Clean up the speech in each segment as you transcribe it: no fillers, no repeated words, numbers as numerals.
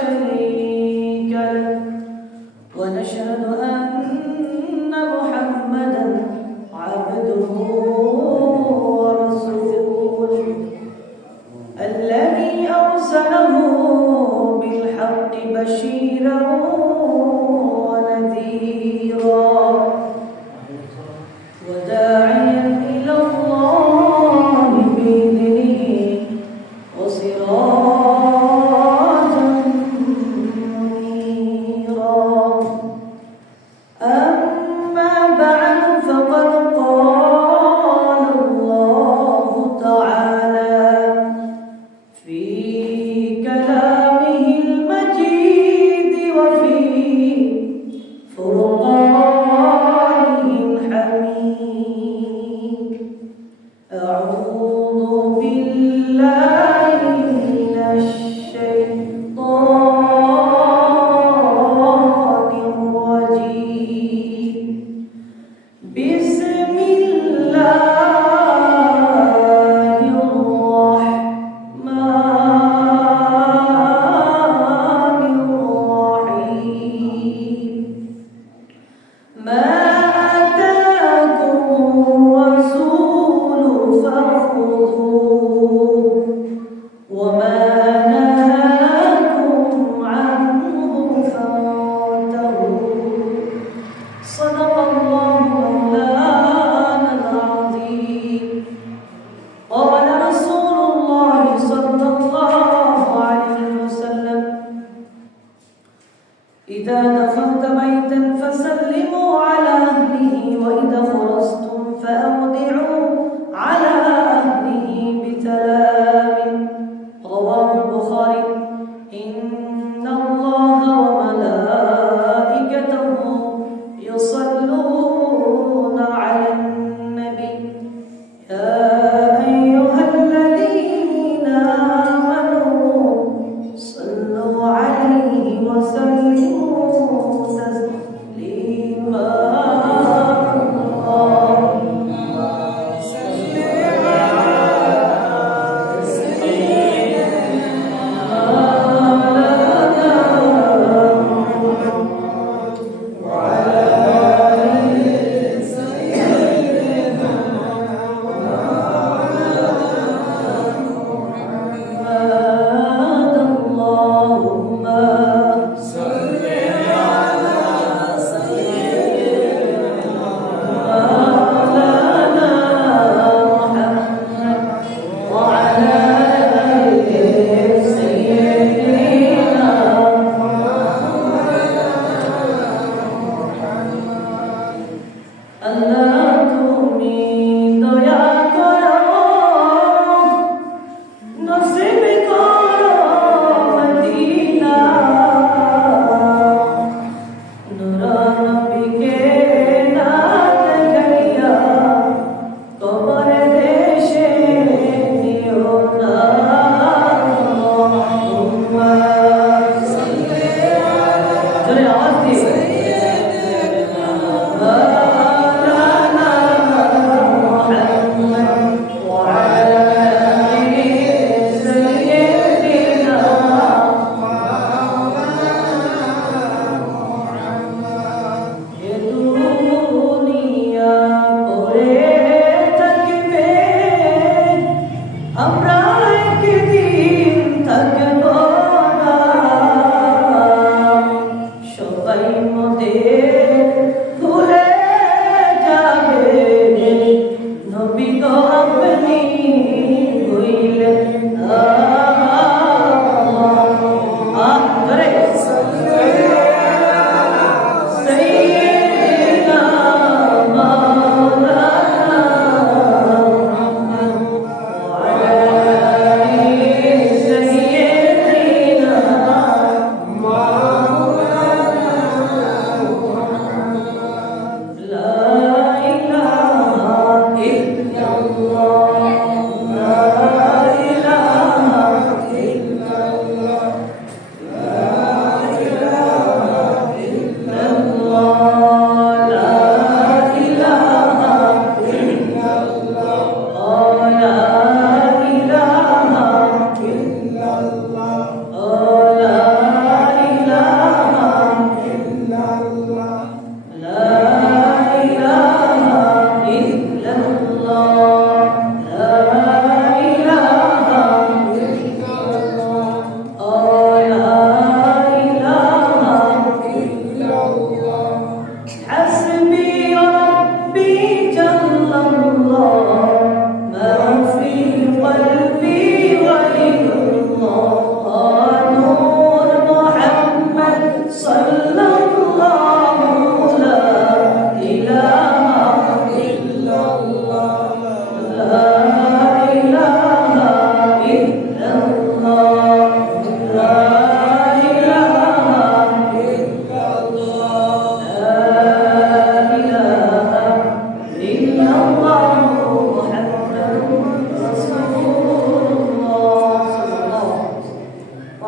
شريك له ونشهد أن محمدا عبده ورسوله الذي أرسله بالحق بشيرا ونذيرا وداعيا إلى الله بإذنه وسراجا منيرا أما بعد فقد قال الله تعالى في كلامه المجيد وفي فرقانه الحميد أعوذ بالله من الشيطان الرجيم بسم الله الرحمن الرحيم ما آتاكم الرسول فخذوه وما نهاكم عنه فانتهوا صدق الله مولانا العظيم قال رسول الله صلى الله عليه وسلم إذا دخلت بيتا فسلموا على أهله وإذا خرجتم فأودعوا على أهله بسلام رواه البخاري إن الله وملائكته يصلون على النبي يا أيها الذين آمنوا صلوا عليه وسلموا تسليما اللهم صل على سيدنا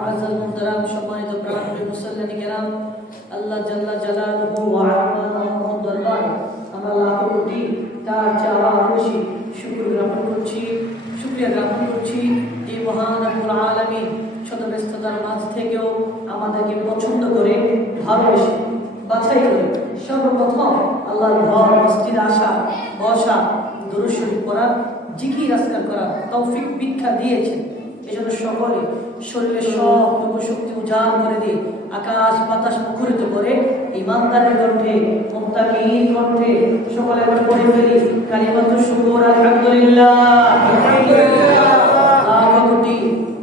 মুআজ্জাল মুহতারাম সম্মানিত প্রাণপ্রিয় মুসল্লিয়ানে কেরাম, আল্লাহ জাল্লা জালালুহু ওয়া আযমা দরবার আমরা লাখ কোটি তার চাওয়া বেশি শুকরিয়া জ্ঞাপন করছি যে মহান রব্বুল আলামিন শত ব্যস্ততার মাঝ থেকেও আমাদেরকে পছন্দ করে ভালোবেসে বাছাই করে সর্বপ্রথম আল্লাহর ঘর মসজিদে আসা বসা দুরূদ শরীফ পড়া জিকির আজকার করা তৌফিক ভিক্ষা দিয়েছেন। এজন্য সকলে শরীরের সবটুকু শক্তি উজাড় করে দিয়ে আকাশ বাতাস মুখরিত করে ইমানদারের কণ্ঠে মুত্তাকির কণ্ঠে সকলে একবার পড়ে ফেলি কালিমাতুশ শুকর আলহামদুলিল্লাহ।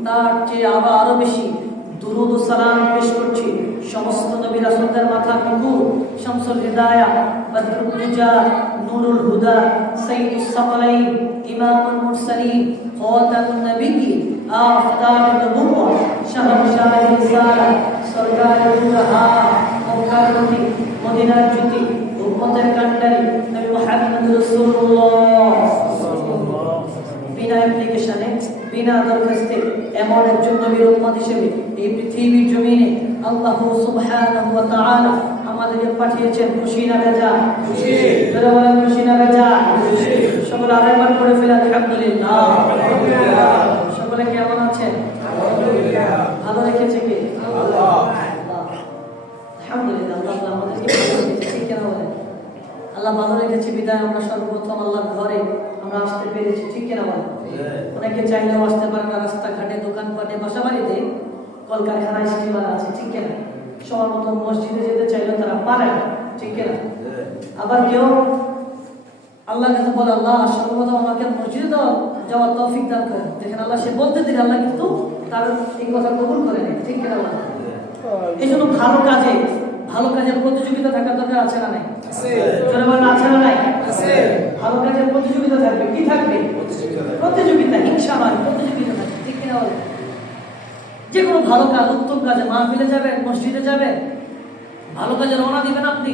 তার চেয়ে আরো বেশি দুরূদ ও সালাম পেশ করছি সমস্ত নবী রাসূলদের মাথা নূর শামসুল হিদায়া বদরুল দুজা নূরুল হুদা সাইয়্যিদুস সাকালাইন ইমামুল মুরসালিন খাতামুন নবিয়্যিন আফতাবুন নবুওয়া শাহনশাহ রিসালা সরকারে দুহা মক্কার নবী মদিনার জ্যোতি উম্মতের কান্ডারি নবী মুহাম্মদ রাসূলুল্লাহ বিনা অ্যাপ্লিকেশনে বিনা দরখাস্তে এমন একজন নবীর উম্মত হিসেবে এই পৃথিবীর জমিনে আল্লাহ সুবহানাহু ওয়া তাআলা আমাদেরকে পাঠিয়েছেন। খুশি না বেজার? খুশি। যারা বলেন খুশি না বেজার? খুশি। সকলে আরেকবার পড়ে ফেলে আলহামদুলিল্লাহ। আলহামদুলিল্লাহ। সকলে কেমন আছেন? আলহামদুলিল্লাহ। ভালো রেখেছে কে? আল্লাহ। আলহামদুলিল্লাহ। আল্লাহ আমাদেরকে ভালো রেখেছে, ঠিক কেন বলেন? আল্লাহ ভালো রেখেছে বিদায় আমরা সর্বপ্রথম আল্লাহর ঘরে আমরা আসতে পেরেছি, ঠিক কেনা বলেন? অনেকে চাইলেও আসতে পারে না, রাস্তাঘাটে দোকানপাটে বাসা বাড়িতে কলকারখানায় স্টিমার আছে, ঠিক কেনা? সবার মতো মসজিদে যেতে চাইলেও তারা পারে না, ঠিক কেনা? আবার কেউ আল্লাহর কাছে বলে আল্লাহ সর্বপ্রথম আমাকে মসজিদে যাওয়ার তৌফিক দান করেন, দেখেন আল্লাহ সে বলতে দিলে আল্লাহ কিন্তু তার এই কথা কবুল করে নেয়, ঠিক কেনা বলেন? এই জন্য ভালো কাজের প্রতিযোগিতা থাকার দরকার আছে না নাই? আছে না নাই? ভালো কাজের প্রতিযোগিতা থাকবে। কি থাকবে? প্রতিযোগিতা, হিংসা নয়, প্রতিযোগিতা থাকবে, ঠিক কিনা বলে? যে কোনো ভালো কাজ, উত্তম কাজে মাহফিলে যাবেন, মসজিদে যাবেন, ভালো কাজে রওনা দিবেন আপনি,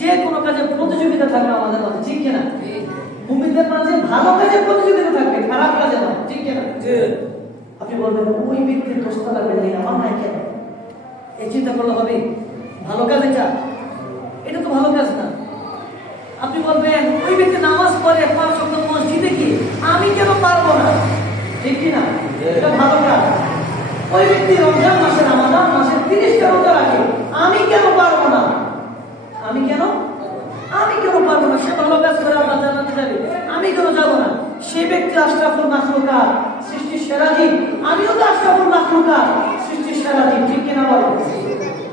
যে কোনো কাজে প্রতিযোগিতা থাকবে আমাদের মাঝে, ঠিক কিনা? মুমিনদের মাঝে ভালো কাজের প্রতিযোগিতা থাকবে, খারাপ কাজে নয়, ঠিক কিনা? আপনি বলবেন ওই ব্যক্তির দোষটা লাগবে, আমার নাই কেন? এই চিন্তা করলে হবে? ভালো কাজ এটা তো ভালো কাজ না। আপনি বলবেন ওই ব্যক্তি নামাজ পড়ে 5 ওয়াক্ত মসজিদে গিয়ে আমি কেন পারবো না, ঠিক কি না? এটা ভালো কাজ। ওই ব্যক্তি রমজান মাসে রমাদান মাসে 30টা রোজা রাখে, আমি কেন পারবো না? আমি কেন পারবো না? সে ভালো কাজ করে আল্লাহ জান্নাতে যাবে, আমি কেন যাব না? সে ব্যক্তি আশরাফুল মাখলুকাত, সৃষ্টির সেরা জীব, আমিও তো আশরাফুল মাখলুকাত, সৃষ্টির সেরা জীব, ঠিক কিনা বলেন?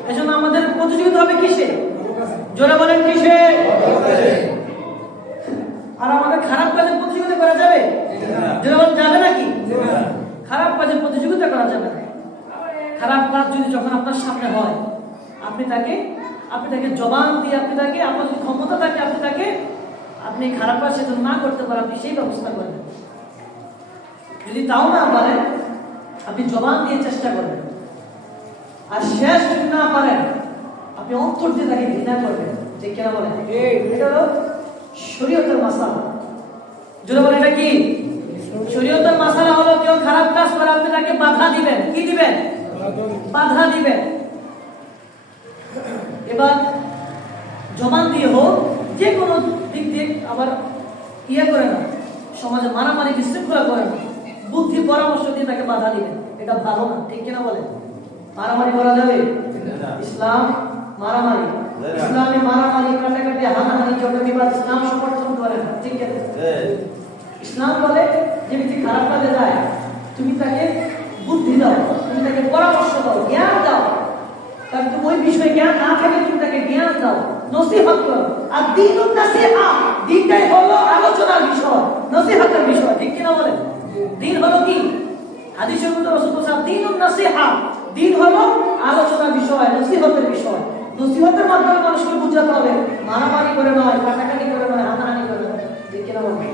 এজন্য আমাদের প্রতিযোগিতা হবে কিসে? জোরে বলেন কিসে? আর আমাদের খারাপ কাজের প্রতিযোগিতা করা যাবে? জোরে বলেন যাবে নাকি? খারাপ কাজের প্রতিযোগিতা করা যাবে না। খারাপ কাজ যদি যখন আপনার সামনে হয় আপনি তাকে জবান দিয়ে আপনার যদি ক্ষমতা থাকে আপনি খারাপ কাজ সেটা না করতে পারেন, আপনি সেই ব্যবস্থা করবেন। যদি তাও না পারেন আপনি জবান দিয়ে চেষ্টা করবেন, আর শেষ যদি না পারেন আপনি অন্তর দিয়ে তাকে ঘৃণা করবেন, ঠিক কিনা বলেন? এটা হলো শরীয়তের মাসালা। যদি বলেন এটা কি শরীয়তের মাসালা? হলো কেউ খারাপ কাজ করে আপনি তাকে বাধা দিবেন। কি দিবেন? বাধা দিবেন। এবার জবান দিয়ে হোক, যে কোনো দিক দিয়ে, আবার করে না, সমাজে মারামারি বিশৃঙ্খলা করে না, বুদ্ধি পরামর্শ দিয়ে তাকে বাধা দিবেন, এটা ভালো না, ঠিক কিনা বলেন? মারামারি করা যাবে? ইসলাম মারামারি, ইসলামে মারামারি, কাটাকাটি, হানাহানি, ঝগড়া বিবাদ ইসলাম সমর্থন করে না, ঠিক আছে? ইসলাম বলে যে ব্যক্তি খারাপ কাজে যায় তুমি তাকে বুদ্ধি দাও, তুমি তাকে পরামর্শ দাও, জ্ঞান দাও, তার তুমি ওই বিষয়ে জ্ঞান না থাকে তুমি তাকে জ্ঞান দাও, নসিহত করো। আর দ্বীনুন নাসিহা, দ্বীনটাই হলো আলোচনার বিষয়, নসিহতের বিষয়, ঠিক কিনা বলেন? দ্বীন হলো কি? হাদিসের মধ্যে রাসূল বলেছেন দ্বীনুন নাসিহা, দ্বীন হলো আলোচনার বিষয়, নসিহতের বিষয়। নসিহতের মাধ্যমে মানুষকে বুঝাতে হবে, মারামারি করে নয়, কাটাকাটি করে নয়, হানাহানি করে নয়, ঠিক কিনা বলেন?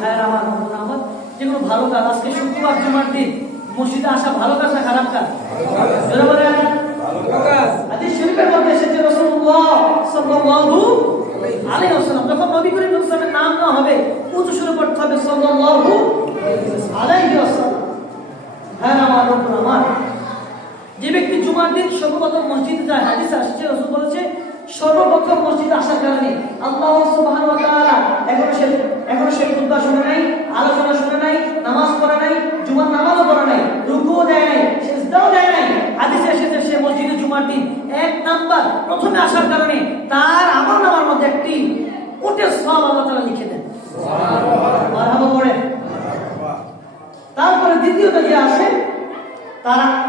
ভাইয়ের আমার যেগুলো ভালো কাজ, আজকে শুক্রবার জুমার দিন, মসজিদে আসা ভালো কাজ না খারাপ কাজ? যারা বলেন হাদিস শরীফের মধ্যে এসেছে রাসূলুল্লাহ সাল্লাল্লাহু আলাইহি ওয়াসাল্লাম যখন নবী করিম সাল্লাল্লাহু আলাইহি ওয়াসাল্লামের নাম না হবে উচ্চ সুরে পড়তে হবে সাল্লাল্লাহু আলাইহি ওয়াসাল্লাম। হ্যাঁ আমার যে ব্যক্তি জুমার দিন সর্বপ্রথম মসজিদে যায়, হাদিসে আসছে রাসূল বলেছে সর্বপ্রথম মসজিদে আসার কারণে আল্লাহ সুবহানাহু ওয়া তাআলা এখনো সে খুতবা শুনে নাই, আলোচনা শুনে নাই, নামাজ পড়ে নাই, জুমার নামাজও পড়ে নাই, রুকুও দেয় নাই, সিজদাও দেয় নাই। হাদিসে এসেছে সে মসজিদে জুমার দিন এক নাম্বার প্রথমে আসার কারণে তার আমলনামার মধ্যে একটি কোটি সওয়াব আল্লাহ তাআলা লিখে দেন। সুবহানাল্লাহ, মারহাবা পড়ে। তারপরে দ্বিতীয়ত যে আসে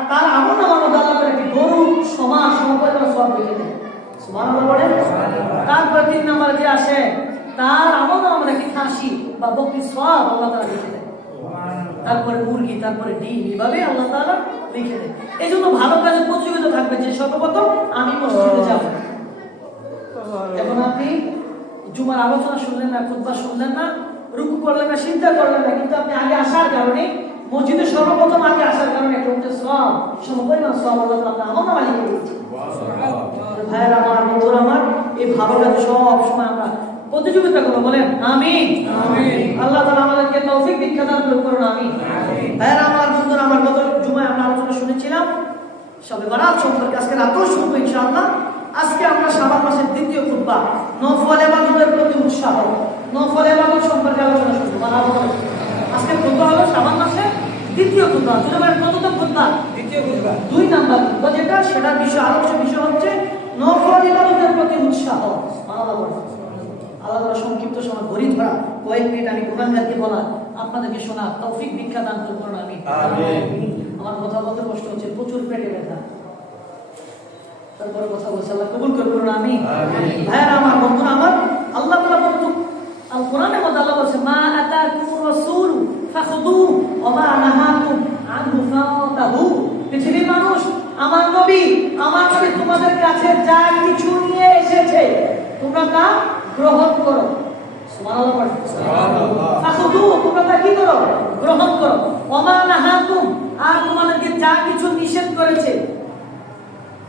তার আমলনামার মধ্যে আল্লাহ তাআলা একটি গরু সমান সমপরিমাণ সওয়াব লিখে দেন। সুবহানাল্লাহ পড়ে। তারপরে তিন নম্বরে যে আসে তার আমলনামার মধ্যে একটি খাসি বা বকরির সওয়াব আল্লাহ তাআলা লিখে দেন। তারপরে মুরগি, তারপরে ডিম, এইভাবে আল্লাহ তাআলা লিখে দেন। এই জন্য ভালো কাজে প্রতিযোগিতা থাকবে যে সর্বপ্রথম আমি মসজিদে যাব। এখন আপনি জুমার আলোচনা শুনলেন না, খুতবা শুনলেন না, রুকু করলেন না, সিজদা করলেন না, কিন্তু আপনি আগে আসার কারণে মসজিদে সর্বপ্রথম আগে আসার কারণে একটা উঠে সওয়াব সমপরিমাণ সওয়াব আল্লাহ তাআলা আপনার আমলনামা লিখে দিয়েছে। ভাইয়েরা আমার, বন্ধুরা আমার, এই ভালো কাজে সব সময় আমরা প্রতিযোগিতা করব, বলেন আমিন। আল্লাহ তাআলা আমাদেরকে তৌফিক দীক্ষা দান করুন, আমিন। ভাইয়েরা আমার, বন্ধুরা আমার, গত জুমায় আমরা আলোচনা শুনেছিলাম শবে বরাত সম্পর্কে। আজকে রাতেও শুনবো ইনশাআল্লাহ। আজকে আমরা শাবান মাসের দ্বিতীয় খুতবা নফল ইবাদতের প্রতি উৎসাহ, নফল ইবাদত সম্পর্কে আলোচনা শুনবো। আজকে খুতবা হলো শাবান মাসের দ্বিতীয় খুতবা। প্রথম খুতবা দ্বিতীয় খুতবা 2 নাম্বার খুতবা যেটা, সেটার বিষয় আলোচ্য বিষয় হচ্ছে নফল ইবাদতের প্রতি উৎসাহ। আল্লাহ সংক্ষিপ্ত সময় ঘড়ি ধরা কয়েক মিনিট আমি গুনাহগারকে বলা, আপনাদেরকে শোনা তৌফিক দীক্ষা দান করুন, আমিন। আমার কথা বলতে কষ্ট হচ্ছে, প্রচুর পেটে ব্যথা, তারপরে কথা বলছে, আল্লাহ কবুল করুন, আমিন। ভাইরা আমার, বন্ধুরা আমার, আল্লাহ তাআলা বলেন আল কোরআনের মধ্যে আল্লাহ বলেছে মা আতাকুমুর রাসূল ফাখুদুহু ওয়া মা নাহাকুম আনহু ফান্তাহু। পৃথিবীর মানুষ, আমার নবী তোমাদের কাছে যা কিছু নিয়ে এসেছে তোমরা তা গ্রহণ করো। সুবহানাল্লাহ, সুবহানাল্লাহ। ফাখুদুহু, তোমরা তা কি করো? গ্রহণ করো। ওয়া মা নাহাকুম, আর তোমাদেরকে যা কিছু নিষেধ করেছে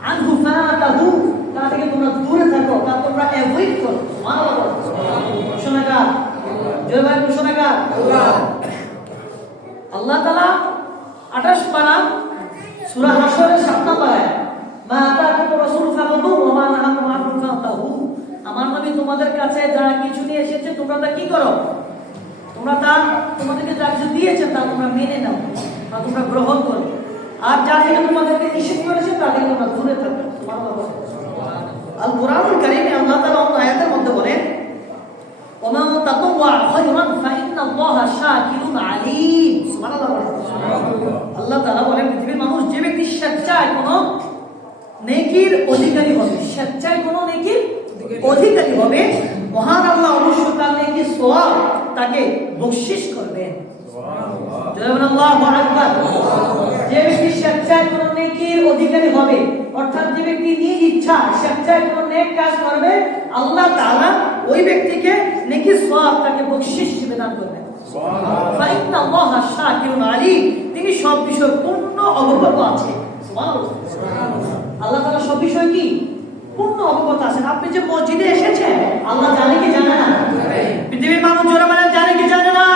আনহু ফান্তাহু, তা থেকে তোমরা দূরে থাকো, তা তোমরা অ্যাভয়েড করো। সুবহানাল্লাহ, সুবহানাল্লাহ। শোনাগা জয় ভাই, শোনাগা আল্লাহ তাআলা 28 পারা সূরা হাশরের 7 নম্বর আয়াত, মা আতাকুমুর রাসূল ফাখুদুহু ওয়া মা নাহাকুম আনহু ফান্তাহু। আমার নবী তোমাদের কাছে যা কিছু নিয়ে এসেছে তোমরা তা কি করো? তোমরা তা তোমাদেরকে যা কিছু দিয়েছে তা তোমরা মেনে নাও, তা তোমরা গ্রহণ করো। আর যা থেকে তোমাদেরকে নিষেধ করেছে তা থেকে তোমরা দূরে থাকো। সুবহানাল্লাহ। আল কোরআনুল কারীমে আল্লাহ তাআলা এই আয়াতের মধ্যে বলেন ওমা তাতাওয়া খায়রান ফাইন্নাল্লাহা শাকিরুন আলীম। সুবহানাল্লাহ। আল্লাহ তাআলা বলেন পৃথিবীর মানুষ যে ব্যক্তি স্বেচ্ছায় কোনো নেকির অধিকারী হবে, স্বেচ্ছায় কোনো নেকির অধিকারী হবে, মহান আল্লাহ অবশ্যই তার নেকির সওয়াব তাকে বখশিশ করবেন। সুবহানাল্লাহ, আল্লাহু আকবার। যে ব্যক্তি স্বেচ্ছায় কোনো নেকির অধিকারী হবে, অর্থাৎ যে ব্যক্তি নিজ ইচ্ছা স্বেচ্ছায় কোনো নেক কাজ করবে, আল্লাহ তাআলা ওই ব্যক্তিকে নেকির সওয়াব তাকে বখশিশ হিসেবে দান করবেন। সুবহানাল্লাহ। ফাইন্নাল্লাহা শাকিরুন আলীম, তিনি সব বিষয়ে পূর্ণ অবগত আছেন। সুবহানাল্লাহ। আল্লাহ তাআলা সব বিষয় কি পূর্ণ অবগত আছেন। আপনি যে মসজিদে এসেছেন আল্লাহ জানে কি জানে না? পৃথিবীর মানুষ জোরে বলেন জানে কি জানে না?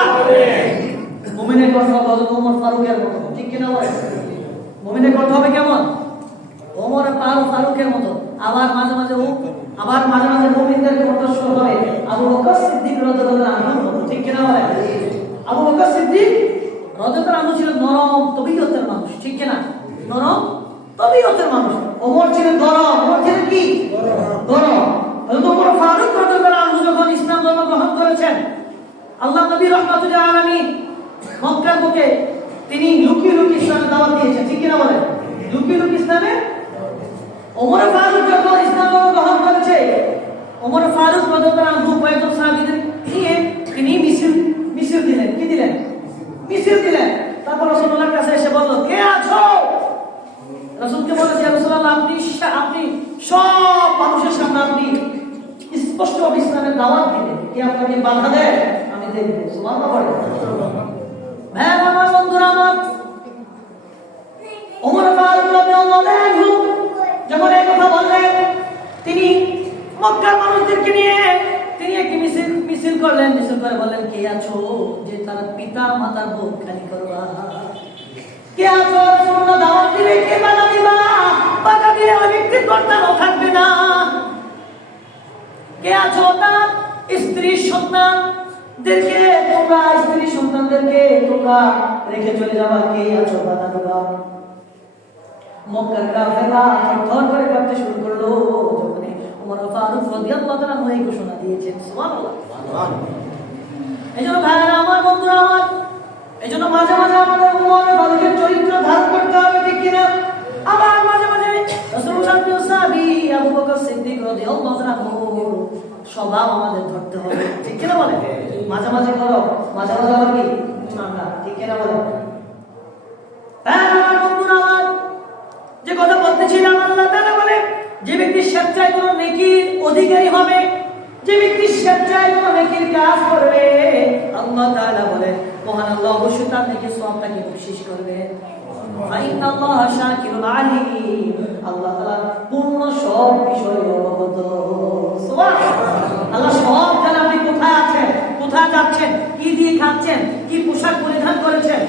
মুমিনের কথা হবে হযরত ওমর ফারুকের মতো, ঠিক কি না বলেন? মুমিনের কথা হবে কেমন? ওমর ফারুকের মতো। আবার মাঝে মাঝে মুমিনদের কণ্ঠস্বর হবে আবু বকর সিদ্দিক রাদিয়াল্লাহু আনহুর মতো, ঠিক কি না বলেন? আবু বকর সিদ্দিক রাদিয়াল্লাহু আনহু ছিলেন নরম তবিয়তের মানুষ, ঠিক কি না? নরম তবিয়তের মানুষ। ওমর ছিলেন গরম। ওমর ছিলেন কি? গরম। হযরত ওমর ফারুক রাদিয়াল্লাহু আনহু যখন ইসলাম ধর্ম গ্রহণ করেছেন, আল্লাহ নবী রাহমাতুল আলামিন মক্কার বুকে তিনি লুকিয়ে লুকিয়ে ইসলামের দাওয়াত দিয়েছেন, ঠিক কি না বলেন? লুকিয়ে লুকিয়ে ইসলামে ওমর ফারুক যখন ইসলাম ধর্ম গ্রহণ করেছে, ওমর ফারুক রাদিয়াল্লাহু আনহু কয়েকজন সাহাবীদের নিয়ে তিনি মিছিল দিলেন। কি দিলেন? মিছিল দিলেন। তারপর রাসূলুল্লাহর কাছে এসে বলল, কে আছো? রাসূলকে বলেছে, ইয়া রাসূলুল্লাহ, আপনি সব মানুষের সামনে আপনি স্পষ্ট ইসলামের দাওয়াত দিবেন, কে আপনাকে বাধা দেয় আমি দেখব। সুবহানাল্লাহ। ভাই আমার, বন্ধুরা আমার, ওমর ফারুক রাদিয়াল্লাহু আনহু যখন এই কথা বললেন, তিনি মক্কার মানুষদেরকে নিয়ে তিনি একটি মিছিল করলেন। মিছিল করে বললেন, কে আছো যে তার পিতা মাতার বুক খালি করবা? কে আছো তোমরা দাওয়াত দিবে, কে বাধা দিবা? সন্তানদেরকে তোমরা, স্ত্রী সন্তানদেরকে তোমরা রেখে চলে যাবা, কে আছো বাধা দিবা। মক্কার কাফেররা থরথর করে কাঁপতে শুরু করলো যখন ওমর ফারুক রাদিয়াল্লাহু তাআলা এই ঘোষণা দিয়েছেন। সুবহানাল্লাহ। এইজন্য ভাইরা আমার, বন্ধুরা আমার, এইজন্য মাঝে মাঝে আমাদের ওমর ফারুকের চরিত্র ধারণ করতে হবে, ঠিক কিনা? আবার মাঝে মাঝে রাসূলুল্লাহ সাহাবী আবু বকর সিদ্দিক রাদিয়াল্লাহু তাআলা স্বভাব আমাদের ধরতে হবে, ঠিক কিনা বলে? মাঝে মাঝে করো, মাঝে মাঝে আবার কি না, ঠিক কিনা বলে? আমার বন্ধুরা আমার, যে কথা বলতেছিলাম, আল্লাহ তাআলা বলে যে ব্যক্তি স্বেচ্ছায় কোনো নেকির অধিকারী হবে, যে ব্যক্তি স্বেচ্ছায় কোনো নেকির কাজ করবে, আল্লাহ তাআলা বলে মহান আল্লাহ অবশ্যই তার নেকির সওয়াবটাকে বকশিশ করবে। ফাইনাল্লাহা শাকিরুল আলিম, আল্লাহ তাআলা পূর্ণ সব বিষয়ে অবগত। সুবহানাল্লাহ। আল্লাহ সব জানে আপনি কোথায় আছেন, কোথায় যাচ্ছেন, কি দিয়ে খাচ্ছেন, কি পোশাক পরিধান করেছেন,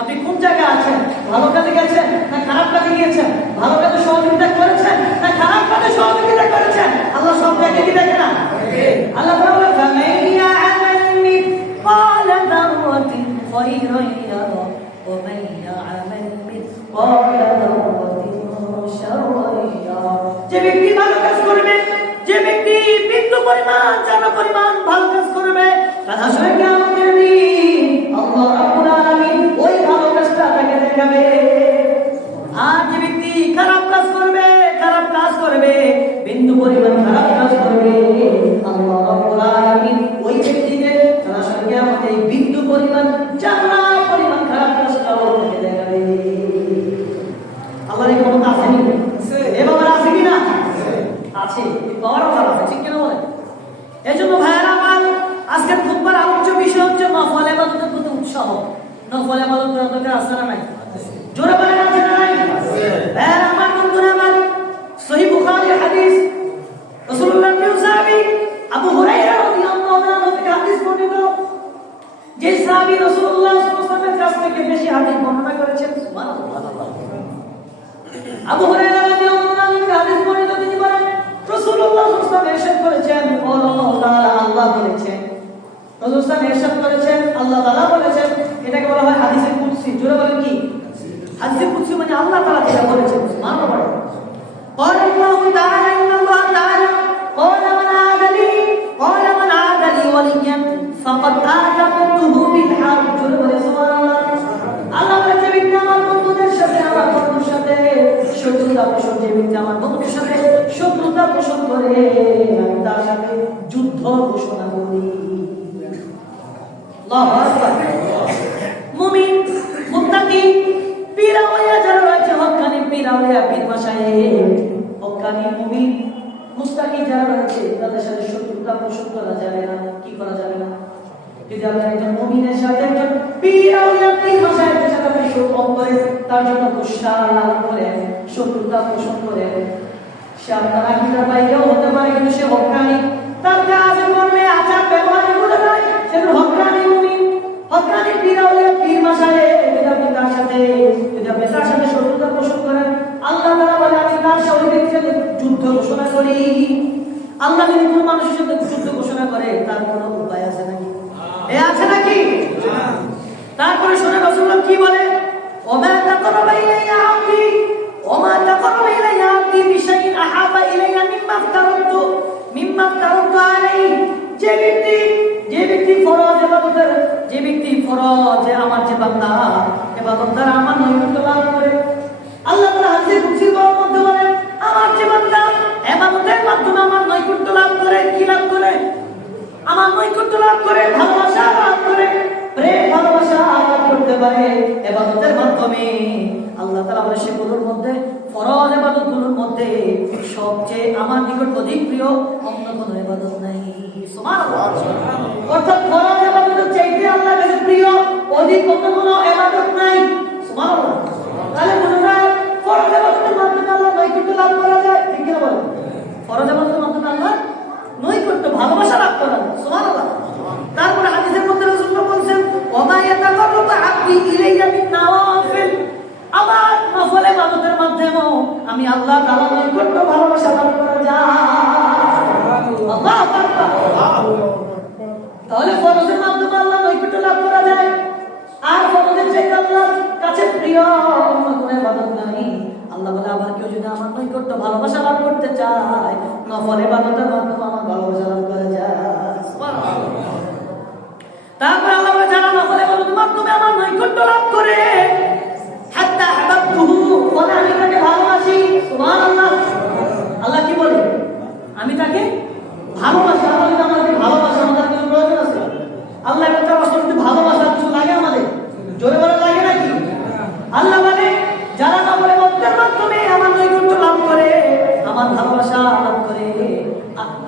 আপনি কোন জায়গায় আছেন, ভালো কাজে গেছেন না খারাপ কাজে গিয়েছেন, ভালো কাজে সহযোগিতা করেছেন না খারাপ কাজে সহযোগিতা করেছেন, আল্লাহ সব দেখে কি দেখে না? আল্লাহ বলে ফামাইয়া আমাল মিথকাল দাররাতিন খায়রান ইয়ারা ওয়া মাইয়া আমাল মিথকাল দাররাতিন শাররান ইয়ারা। যে ব্যক্তি ভালো কাজ করবে, যে ব্যক্তি বিন্দু পরিমাণ জানা পরিমাণ ভালো কাজ করবে, তার হাসরে কিয়ামতের দিন আল্লাহ রাব্বুল আলামিন ওই ভালো কাজটা তাকে দেখাবে। আর যে ব্যক্তি খারাপ কাজ করবে, খারাপ কাজ করবে, বিন্দু পরিমাণ খারাপ কাজ করবে, আল্লাহ রাব্বুল আলামিন ওই ব্যক্তিকে তার হাসরে কিয়ামতে বিন্দু পরিমাণ জানা পরিমাণ খারাপ কাজটাও তাকে দেখাবে। আল্লাহর এই ক্ষমতা আছে কি? এভাবে আছে কি না? আছে, পাওয়ার আছে, ঠিক কিনা বলে? এজন্য ভাইরা আমার, আজকের খুতবার আলোচ্য বিষয় হচ্ছে নফল ইবাদতের প্রতি উৎসাহ। নফল ইবাদত করার দরকার আছে না নাই? জোরে বলেন আছে না নাই? ভাইরা আমার, বন্ধুরা আমার, সহিহ বুখারীর হাদিস, রাসূলুল্লাহ সাহাবী আবু হুরায়রা রাদিয়াল্লাহু আনহু থেকে হাদিস বর্ণিত, যে সাহাবী রাসূলুল্লাহ সাল্লাল্লাহু আলাইহি ওয়াসাল্লামের কাছ থেকে বেশি হাদিস বর্ণনা করেছেন, সুবহানাল্লাহ, আবু হুরায়রা রাদিয়াল্লাহু আনহু থেকে হাদিস বর্ণিত, তিনি বলেন রাসূলুল্লাহ সাল্লাল্লাহু আলাইহি ওয়াসাল্লাম ইরশাদ করেছেন, আল্লাহ তাআলা আল্লাহ বলেছেন, রাসূল সাল্লাল্লাহু আলাইহি ওয়াসাল্লাম ইরশাদ করেছেন, আল্লাহ তাআলা বলেছেন। এটাকে বলা হয় হাদিসে কুদসি। জোরে বলেন কি? হাদিসে কুদসি মানে আল্লাহ তাআলা যেটা বলেছেন। সুবহানাল্লাহ। قال الله تعالى إن الله تعالى قال من عاد لي وليا فقد آذنته بالحرب। জোরে বলেন সুবহানাল্লাহ। আল্লাহ বলেছে, ব্যক্তি আমার বন্ধুদের সাথে, আমার বন্ধুর সাথে শত্রুতা পোষণ, যে ব্যক্তি আমার বন্ধুর সাথে শত্রুতা পোষণ করে, আমি তার সাথে যুদ্ধ ঘোষণা করি। আল্লাহু আকবার। মুমিন, মুত্তাকি, পীর আউলিয়া যারা রয়েছে, হক্কানি পীর আউলিয়া, পীর মাশায়েখ, হক্কানি মুমিন মুত্তাকি যারা রয়েছে, তাদের সাথে শত্রুতা পোষণ করা যাবে না। কি করা যাবে না? যদি আপনি একজন মুমিনের সাথে একজন পীর আউলিয়া, পীর মাশায়েখের সাথে আপনি শত্রুতা করে, তার জন্য গুসা লালন করে, শত্রুতা পোষণ করে, সে আপনার আকীদার বাইরেও হতে পারে, কিন্তু সে হক্কানি, তার কাজ কর্মে আচার ব্যবহার এগুলো নয়, সে হক্কানি মুমিন, হক্কানি পীর আউলিয়া, পীর মাশায়েখ। যদি আপনি তার সাথে শত্রুতা পোষণ করেন, আল্লাহ তাআলা বলে আমি তার সাথে যুদ্ধ ঘোষণা করি। আল্লাহ যদি কোনো মানুষের সাথে যুদ্ধ ঘোষণা করে, তার কোনো উপায় আছে নাকি? আছে নাকি? তারপরে শুনে রাসূলুল্লাহ কি বলে, ওমা তাকাররাবা ইলাইয়া আবদি, ওমা তাকাররাবা ইলাইয়া আবদি বিশাইইন আহাবা ইলাইয়া মিম্মা আফতারাতু আলাইহি। যে ব্যক্তি ফরজ ইবাদতের, যে ব্যক্তি ফরজ, আমার যে বান্দা ইবাদত দ্বারা আমার নৈকট্য লাভ করে, আল্লাহ তাআলা হাদিসে কুদসির মধ্যে বলেন, আমার যে বান্দা ইবাদতের মাধ্যমে আমার নৈকট্য লাভ করে, কি লাভ করে? আমার নৈকট্য লাভ করে, ভালোবাসা লাভ করে, প্রেম ভালোবাসা লাভ করতে পারে ইবাদতের মাধ্যমে। আল্লাহ তাআলা বলে সেগুলোর মধ্যে, ফরজ ইবাদতগুলোর মধ্যে সবচেয়ে আমার নিকট অধিক প্রিয় অন্য কোনো ইবাদত নাই। সুবহানাল্লাহ। অর্থাৎ ফরজ ইবাদতের চাইতে আল্লাহর কাছে প্রিয় অধিক অন্য কোনো ইবাদত নাই। সুবহানাল্লাহ। তাহলে বোঝা যায় ফরজ ইবাদতের মাধ্যমে আল্লাহ নৈকট্য লাভ করা যায়, ঠিক কি না বলেন? ফরজ ইবাদতের মাধ্যমে আল্লাহ নৈকট্য, ভালোবাসা লাভ করা যায়। সুবহানাল্লাহ। তারপরে হাদিসের মধ্যে রাসূলুল্লাহ বলেন, ওমা ইয়াতাকাররাবু আবদি ইলাইয়া বিন নওয়াফিল, আমার নফল ইবাদতের মাধ্যমেও আমি আল্লাহ তাআলা নৈকট্য, ভালোবাসা লাভ করা যায়। আল্লাহু আকবার। প্রিয়, অন্য কোনো ইবাদত নাই। আল্লাহ বলে আবার কেউ যদি আমার নৈকট্য ভালোবাসা লাভ করতে চায়, নফল ইবাদতের মাধ্যমে আমার ভালোবাসা লাভ করা যায়। সুবহানাল্লাহ। তারপর আল্লাহ বলে যারা নফল ইবাদতের মাধ্যমে আমার নৈকট্য লাভ করে, হাত্তা আহবাবতুহু, বলে আমি তাকে ভালোবাসি। সুবহানাল্লাহ। আল্লাহ কি বলে? আমি তাকে ভালোবাসি। আল্লাহ যদি আমাকে ভালোবাসে, আমাদের কিছু প্রয়োজন আছে? আল্লাহ এবং তার রাসূল যদি ভালোবাসার কিছু লাগে আমাদের? জোরে বলে লাগে নাকি? আল্লাহ বলে যারা নফল ইবাদতের মাধ্যমে আমার নৈকট্য লাভ করে, আমার ভালোবাসা লাভ করে,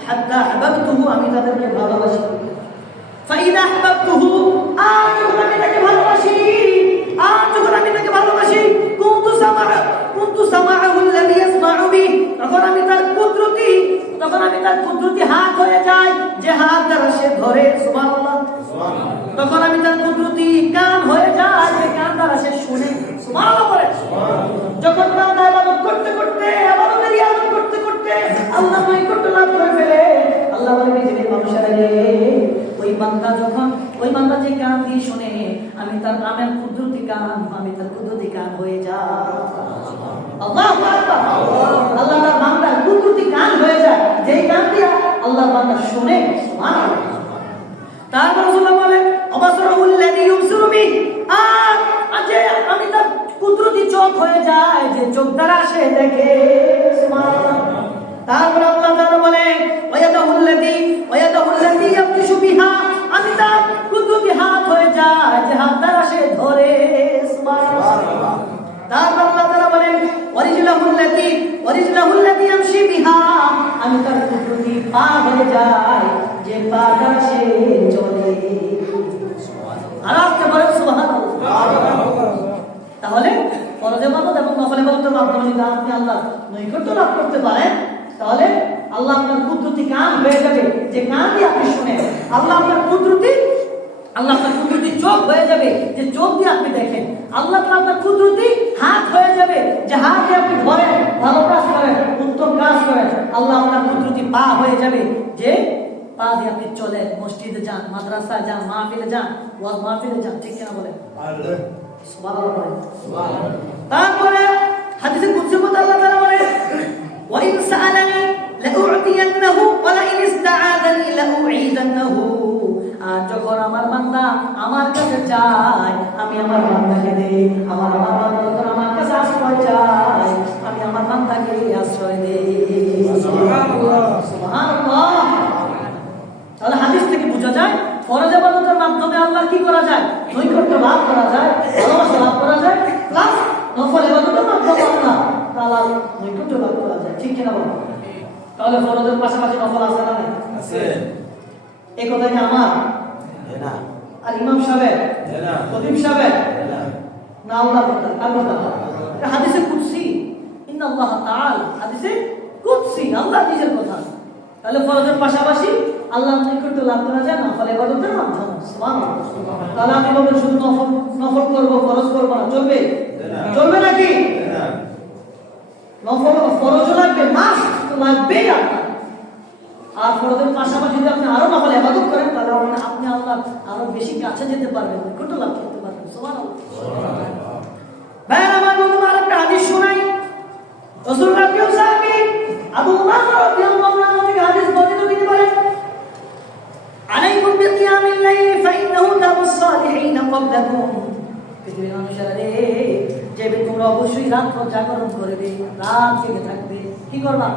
হাত্তা আহবাবতুহু, আমি তাদেরকে ভালোবাসি। ফাইদা আহবাবতুহু, আর যখন আমি তাকে ভালোবাসি, কুনতু সামাআহু আল্লাযী ইয়াসমাউ বিহি, তখন আমি তার কুদরতি হাত হয়ে যাই, যে হাত দ্বারা সে ধরে। সুবহানাল্লাহ। তখন আমি তার কুদরতি কান হয়ে যাই, যে কান দ্বারা সে শুনে। সুবহানাল্লাহ বলে। যখন বান্দা ইবাদত করতে করতে, ইবাদতের ইবাদত করতে করতে আল্লাহ নৈকট্য লাভ করে ফেলে, আল্লাহ বলে পৃথিবীর মানুষেরা রে, ওই বান্দা যে কান দিয়ে শুনে, আমি তার কুদরতি কান হয়ে যায়। আল্লাহু আকবার। আল্লাহ তার বান্দার কুদরতি কান হয়ে যায়, যেই কান দিয়ে আল্লাহ বান্দা শুনে। সুবহানাল্লাহ। তারপর রাসূলুল্লাহ বলেন আবাসরুল্লাযী ইউবসিরু বিহি, আর যে আমি তার কুদরতি চোখ হয়ে যায়, যে চোখ দ্বারা সে দেখে। সুবহানাল্লাহ। তারপর আল্লাহ তাআলা বলেন ওয়ায়াদাহুল্লাযী ইয়াবতিশু বিহা, আমি তার কুদরতি হাত হয়ে যায়, যে হাত দ্বারা সে ধরে। সুবহানাল্লাহ। তারপর আল্লাহ তাআলা বলেন ওয়ারিজলাহুল্লাযী ইয়ামশি বিহা, আমি তার কুদরতি পা হয়ে যায়, যে পা দ্বারা সে চলে। আর আজকে বলেন সুবহানাল্লাহ। তাহলে ফরজ ইবাদত এবং নফল ইবাদতের মাধ্যমে যদি আপনি আল্লাহ নৈকট্য লাভ করতে পারেন, তাহলে আল্লাহ আপনার কুদরতি কান হয়ে যাবে, যে কান দিয়ে আপনি শুনেন। আল্লাহ আপনার কুদরতি চোখ হয়ে যাবে, যে চোখ দিয়ে আপনি দেখেন। আল্লাহ আপনার কুদরতি হাত হয়ে যাবে, যে হাত দিয়ে আপনি ধরেন, ভালো কাজ করেন, উত্তম কাজ করেন। আল্লাহ আপনার কুদরতি পা হয়ে যাবে, যে পা দিয়ে আপনি চলেন, মসজিদে যান, মাদ্রাসায় যান, মাহফিলে যান, ওয়াজ মাহফিলে যান। ঠিক কিনা বলেন? সুবহানাল্লাহ। তারপরে হাদিসে কুদসির মধ্যে আল্লাহ তাআলা বলেন ওয়া ইন সাআলানি লাউ'তিয়ান্নাহু ওয়া লা ইন ইসতাআযানি লাউ'ঈদান্নাহু, আর যখন আমার বান্দা আমার কাছে চায়, আমি আমার বান্দাকে দেই। আমার বান্দা যখন আমার কাছে আশ্রয় চায়, আমি আমার বান্দাকে আশ্রয় দেই। সুবহানাল্লাহ। সুবহানাল্লাহ। তাহলে হাদিস থেকে বোঝা যায় ফরজ ইবাদতের মাধ্যমে আল্লাহ কি করা যায়? নৈকট্য লাভ করা যায়, ভালোবাসা লাভ করা যায়। প্লাস নফল ইবাদতের মাধ্যমে আল্লাহ তাআলা নৈকট্য লাভ করা যায়। ঠিক কিনা বলেন? তাহলে ফরজের পাশাপাশি নফল আছে না? আছে। এই কথা কি আমার? না। আর ইমাম সাহেব? না। খতিব সাহেব? না। আল্লাহর কথা। কার কথা? এটা হাদিসে কুদসি। ইন্নাল্লাহ তাআলা, হাদিসে কুদসি, আল্লাহ নিজের কথা। তাহলে ফরজের পাশাপাশি আল্লাহর নৈকট্য লাভ করা যায় নফল ইবাদতের মাধ্যমে। সুবহানাল্লাহ। তাহলে আমি বলবো শুধু নফল করব, ফরজ করব না, চলবে? চলবে নাকি? না। নফল ফরজ লাগবে, মাস তো লাগবেই আপনার। আর ফরজের পাশাপাশি যদি আপনি আরো নফল ইবাদত করেন, তাহলে আপনি আল্লাহ আরো বেশি কাছে যেতে পারবেন, নৈকট্য লাভ করতে পারবেন। সুবহানাল্লাহ। ভাই আমার বন্ধু, আরেকটা হাদিস শোনাই। রাসূলুল্লাহ সাহাবী আবু উমামা রাদিয়াল্লাহু আনহু থেকে হাদিস বর্ণিত তিনি বলেন আলাইকুম বিকিয়ামিল লাইল ফাইন্নাহু দাবুস সালিহিন ক্বাবলাকুম, পৃথিবীর মানুষেরা রে, যে তোমরা অবশ্যই রাত জাগরণ করবে, রাত জেগে থাকবে। কি করবা?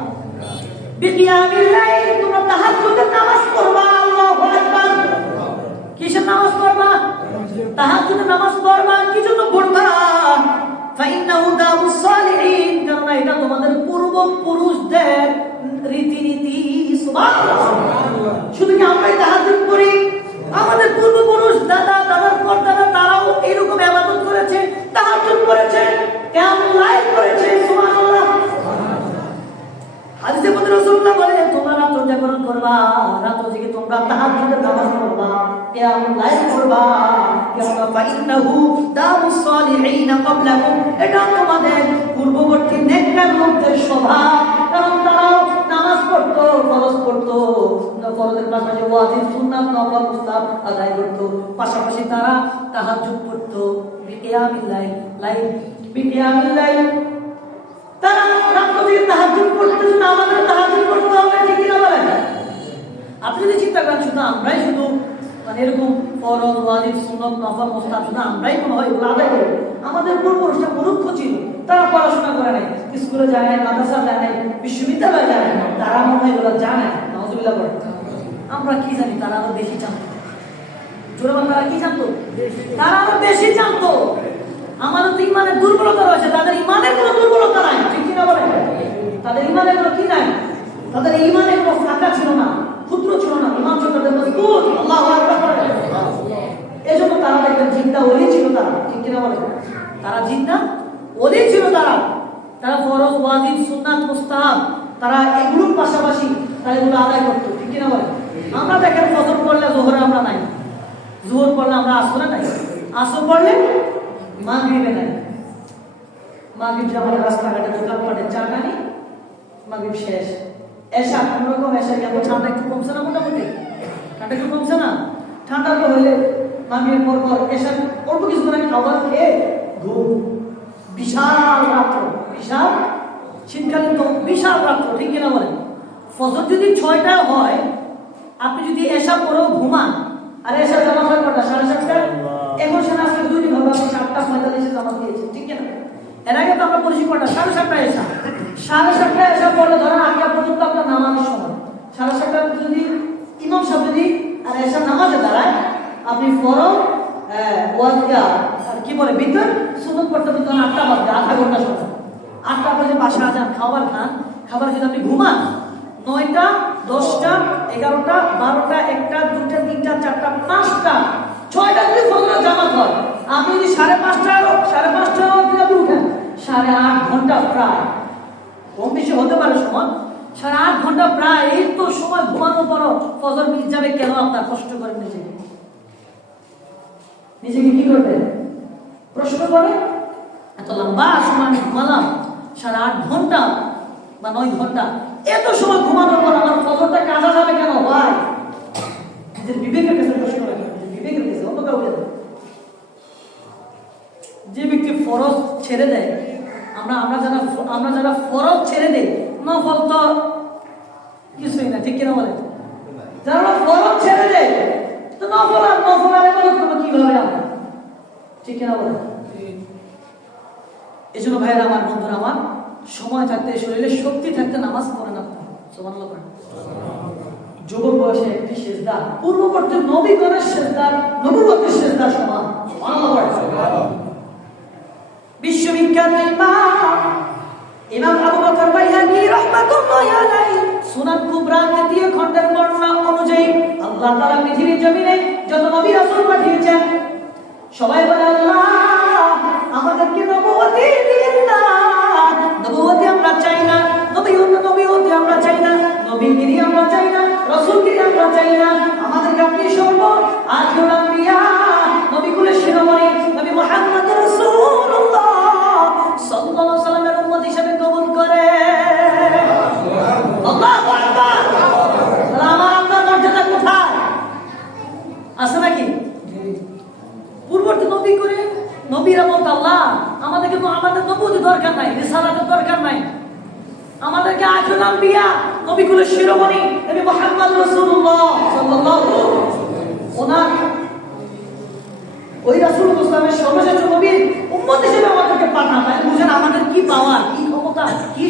বিকিয়ামিল লাইল, তোমরা তাহাজ্জুদের নামাজ পড়বা। আল্লাহু আকবার। কিসের নামাজ পড়বা? তাহাজ্জুদের নামাজ পড়বা। কিছু তো পড়বা। ফাইন্নাহু দাবুস সালিহিন, কারণ এটা তোমাদের পূর্বপুরুষদের রীতিনীতি। সুবহানাল্লাহ। শুধু কি আমরাই তাহাজ্জুদ করি? আমাদের পূর্বপুরুষ দাদার পরদাদা তারাও এরকম ইবাদত করেছে, তাহাজ্জুদ করেছে, কিয়ামুল লাইল করেছে। সুবহানাল্লাহ। হাদিসে মধ্যে রাসূলুল্লাহ বলে তোমরা রাত জাগরণ করবা, রাত জেগে তোমরা তাহাজ্জুদের নামাজ পড়বা, কিয়ামুল লাইল করবা। কেননা ফাইন্নাহু দাবুস সালিহিন ক্বাবলাকুম, এটা তোমাদের পূর্ববর্তী নেককার লোকদের স্বভাব। কারণ তারাও নামাজ পড়তো, ফরজ পড়তো, ফরজের পাশাপাশি ওয়াজিব, সুন্নাত, নফল, মুস্তাহাব আদায় করতো। পাশাপাশি তারা তাহাজ্জুদ পড়তো। বিকিয়ামিল লাইল, লাইল বিকিয়ামিল লাইল। তারা রাত থেকে তাহাজ্জুদ করতেছে না, আমাদের তাহাজ্জুদ করতে হবে, ঠিক কি না বলেন? আপনি যদি চিন্তা করেন শুধু আমরাই শুধু মানে এরকম ফরজ ওয়াজিব সুন্নাত নফল মুস্তাহাব শুধু আমরাই মনে হয় এগুলো আদায় করি, আমাদের পূর্বপুরুষরা মূর্খ ছিল, তারা পড়াশোনা করে নাই, স্কুলে যায় নাই, মাদ্রাসা যায় নাই, বিশ্ববিদ্যালয়ে যায় নাই, তারা মনে হয় এগুলো জানে না। নাউজুবিল্লাহ বলেন। আমরা কি জানি? তারা আরো বেশি জানতো। জোরে বলেন, তারা কি জানতো? তারা আরো বেশি জানতো। আমাদের তো ইমানের দুর্বলতা রয়েছে, তাদের ইমানের কোনো দুর্বলতা নাই, ঠিক কি না বলেন? তাদের ইমানের কোনো কি নাই? তাদের ইমানের কোনো ফাঁকা ছিল না, ক্ষুদ্র ছিল না, ইমান ছিল তাদের মজবুত। আল্লাহু আকবার। এজন্য তারা দেখবেন জিন্দা ওলি ছিল তারা, ঠিক কি না বলেন? তারা জিন্দা ওলি ছিল তারা। তারা ফরজ ওয়াজিব সুন্নাত মুস্তাহাব তারা এগুলোর পাশাপাশি তারা এগুলো আদায় করতো, ঠিক কি না বলেন? আমরা দেখেন ফজর পড়লে জোহরে আমরা নাই, জোহর পড়লে আমরা আসরে নাই, আসর পড়লে মাগরিবে নাই। মাগরিব আমাদের রাস্তাঘাটে দোকানপাটে চা খানি, মাগরিব শেষ। এশা কোনোরকম এশা গেল, ঠান্ডা একটু কমছে না? মোটামুটি ঠান্ডা একটু কমছে না? ঠান্ডা তো হইলে মাগরিবের পর এশা অল্প কিছু করে খাবার খেয়ে ঘুম। বিশাল রাত্র, বিশাল শীতকালীন তো বিশাল রাত্র, ঠিক কিনা বলেন? ফজর যদি 6টায় হয়, আপনি যদি এশা পরেও ঘুমান, আর এশা জামা হয় কটা? 7:30। এখন সেটা আজকে 2 দিন হবে, আপনি 7:45 জামা দিয়েছেন, ঠিক কিনা? এর আগে তো আমরা পড়েছি কটা? 7:30 এশা। 7:30 এশা পড়লে ধরেন আগে পর্যন্ত আপনার নামাজের সময় 7:30 যদি ইমাম সাহেব যদি আর এশা নামাজে দাঁড়ায়, আপনি ফরজ ওয়াজিবা কি বলে ভিতর সুন্নাত পড়তে পড়তে 8টা বাজে, আধা ঘন্টা সময়। 8টা বাজে বাসা যান, খাবার খান, খাবার যদি আপনি ঘুমান 9টা 10টা 11টা 12টা 1টা 2টা 3টা 4টা 5টা 6টা যদি ফজরের জামাত হয়, আপনি যদি 5:30 আপনি উঠেন, 8.5 ঘন্টা প্রায়, কম বেশি হতে পারে সময়, 8.5 ঘন্টা প্রায়। এই তো সময় ঘুমানোর পরও ফজর মিস যাবে কেন? আপনার কষ্ট করেন নিজেকে, নিজেকে কি করবেন? প্রশ্ন করে। এত লম্বা সময় আমি ঘুমালাম, 8.5 ঘন্টা বা 9 ঘন্টা, এত সময় ঘুমানোর পর আমার ফজরটা কাজা যাবে কেন? ভাই নিজের বিবেকের কাছে প্রশ্ন রাখেন, বিবেকের কাছে, অন্য কাউকে না। যে ব্যক্তি ফরজ ছেড়ে দেয়, আমরা যারা ফরজ ছেড়ে দেই, নফল তো কিছুই না, ঠিক কিনা বলে? যারা ফরজ ছেড়ে দেয় তো নফল আর ইবাদত করবো কিভাবে আমরা, ঠিক কিনা বলে? এই জন্য ভাইরা আমার, বন্ধুরা আমার, সময় থাকতে, শরীরে শক্তি থাকতে নামাজ পড়েন আপনারা, সুবহানাল্লাহ পড়েন। যুবক বয়সে একটি সেজদা পূর্ববর্তী নবীগণের সেজদা, নবুয়তের সেজদা সমান, সুবহানাল্লাহ পড়েন। বিশ্ববিখ্যাত ইমাম আবু বকর বাইহাকি রাহমাতুল্লাহি আলাইহি সুনান কুবরা দ্বিতীয় খণ্ডের বর্ণনা অনুযায়ী আল্লাহ তাআলা পৃথিবীর জমিনে যত নবী রাসূল পাঠিয়েছেন, সবাই বলে আল্লাহ আমাদেরকে নবুয়তি দিন না, নবুয়তি আমরা চাই না, নবীয়তি আমরা চাই না, নবীগিরি আমরা চাই না, রাসূলগিরি আমরা চাই না, আমাদেরকে আপনি সর্ব আখিরুল আম্বিয়া নবীকুলের শিরোমণি নবী মুহাম্মদ রাসূলুল্লাহ সাল্লাল্লাহু আলাইহি ওয়াসাল্লামের উম্মত হিসেবে কবুল করে। আল্লাহু আকবার। আমার আপনার মর্যাদা কোথায় আছে নাকি? পূর্ববর্তী নবী করে নবীরা বলতে আল্লাহ আমাদেরকে, আমাদের নবুয়তি দরকার নাই, রিসালাতের দরকার নাই, আমাদেরকে আখিরুল আম্বিয়া নবীকুলের শিরোমণি নবী মুহাম্মদ রাসূলুল্লাহ সাল্লাল্লাহু ওনার ওই রাসূলুল্লাহ সর্বশ্রেষ্ঠ নবীর উম্মত হিসেবে আমাদেরকে পাঠান। বুঝেন আমাদের কি পাওয়ার, কি ক্ষমতা, কি